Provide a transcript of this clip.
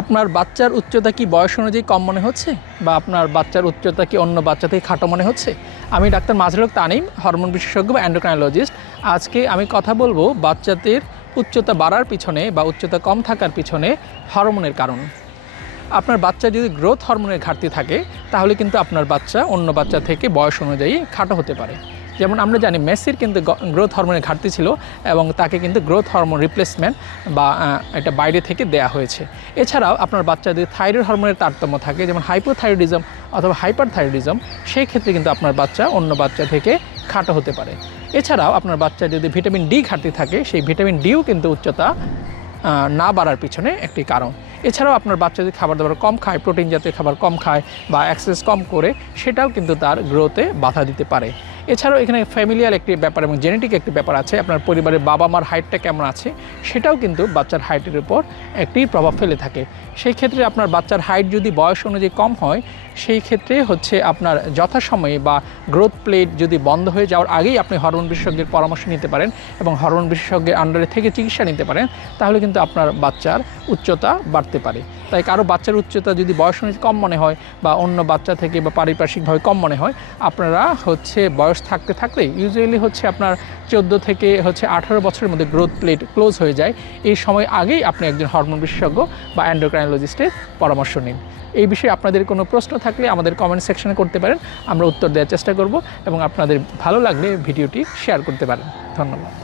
আপনার বাচ্চার উচ্চতা কি বয়স অনুযায়ী কম মনে হচ্ছে? বা আপনার বাচ্চার উচ্চতা কি অন্য বাচ্চা থেকে খাটো মনে হচ্ছে? আমি ডাক্তার মাজরুল তানিম, হরমোন বিশেষজ্ঞ বা অ্যান্ডোক্রাইনোলজিস্ট আজকে আমি কথা বলব বাচ্চাদের উচ্চতা বাড়ার পিছনে বা উচ্চতা কম থাকার পিছনে হরমোনের কারণ। আপনার বাচ্চা যদি গ্রোথ হরমোনের ঘাটতি থাকে, তাহলে কিন্তু আপনার বাচ্চা অন্য বাচ্চা থেকে বয়স অনুযায়ী খাটো হতে পারে। যেমন আমরা জানি মেসির কিন্তু গ্রোথ হরমোনের ঘাটতি ছিল এবং তাকে কিন্তু গ্রোথ হরমোন রিপ্লেসমেন্ট বা এটা বাইরে থেকে দেয়া হয়েছে। এছাড়াও আপনার বাচ্চা যদি থাইরয়েড হরমোনের তারতম্য থাকে, যেমন হাইপোথাইরয়েডিজম অথবা হাইপার থাইরয়েডিজম সেই ক্ষেত্রে কিন্তু আপনার বাচ্চা অন্য বাচ্চা থেকে খাটো হতে পারে। এছাড়াও আপনার বাচ্চা যদি ভিটামিন ডি ঘাটতি থাকে, সেই ভিটামিন ডিও কিন্তু উচ্চতা না বাড়ার পিছনে একটি কারণ। এছাড়াও আপনার বাচ্চা যদি খাবার দাবার কম খায় প্রোটিন জাতীয় খাবার কম খায় বা এক্সারসাইজ কম করে, সেটাও কিন্তু তার গ্রোথে বাধা দিতে পারে। এছাড়াও এখানে ফ্যামিলিয়ার একটি ব্যাপার এবং জেনেটিক একটি ব্যাপার আছে। আপনার পরিবারের বাবা মার হাইটটা কেমন আছে, সেটাও কিন্তু বাচ্চার হাইটের উপর একটি প্রভাব ফেলে থাকে। সেই ক্ষেত্রে আপনার বাচ্চার হাইট যদি বয়স অনুযায়ী কম হয়, সেই ক্ষেত্রে হচ্ছে আপনার যথাসময়ে বা গ্রোথ প্লেট যদি বন্ধ হয়ে যাওয়ার আগেই আপনি হরমোন বিশেষজ্ঞের পরামর্শ নিতে পারেন এবং হরমোন বিশেষজ্ঞের আন্ডারে থেকে চিকিৎসা নিতে পারেন, তাহলে কিন্তু আপনার বাচ্চার উচ্চতা বাড়তে পারে। তাই কারও বাচ্চার উচ্চতা যদি বয়স অনুযায়ী কম মনে হয় বা অন্য বাচ্চা থেকে বা পারিপার্শ্বিকভাবে কম মনে হয়, আপনারা হচ্ছে বয়স থাকতে থাকতে ইউজুয়ালি হচ্ছে আপনার চোদ্দ থেকে হচ্ছে আঠারো বছরের মধ্যে গ্রোথ প্লেট ক্লোজ হয়ে যায়। এই সময় আগেই আপনি একজন হরমোন বিশেষজ্ঞ বা অ্যান্ডোক্রাইনোলজিস্টের পরামর্শ নিন। এই বিষয়ে আপনাদের কোনো প্রশ্ন থাকলে আমাদের কমেন্ট সেকশনে করতে পারেন। আমরা উত্তর দেওয়ার চেষ্টা করব এবং আপনাদের ভালো লাগলে ভিডিওটি শেয়ার করতে পারেন। ধন্যবাদ।